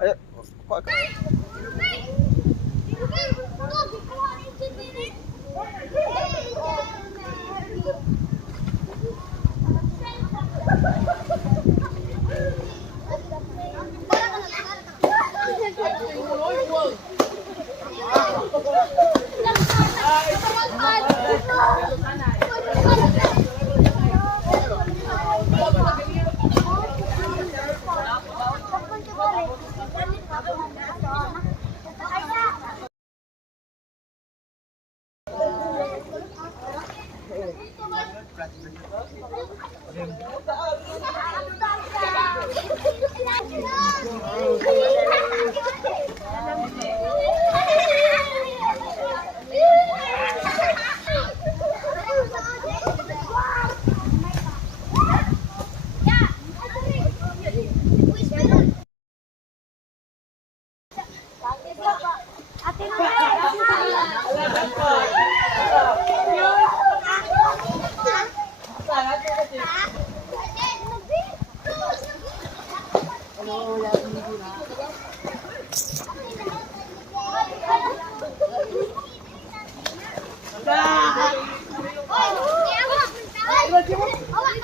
哎呀，快。Ka. Ate Mami! Ano, wala akong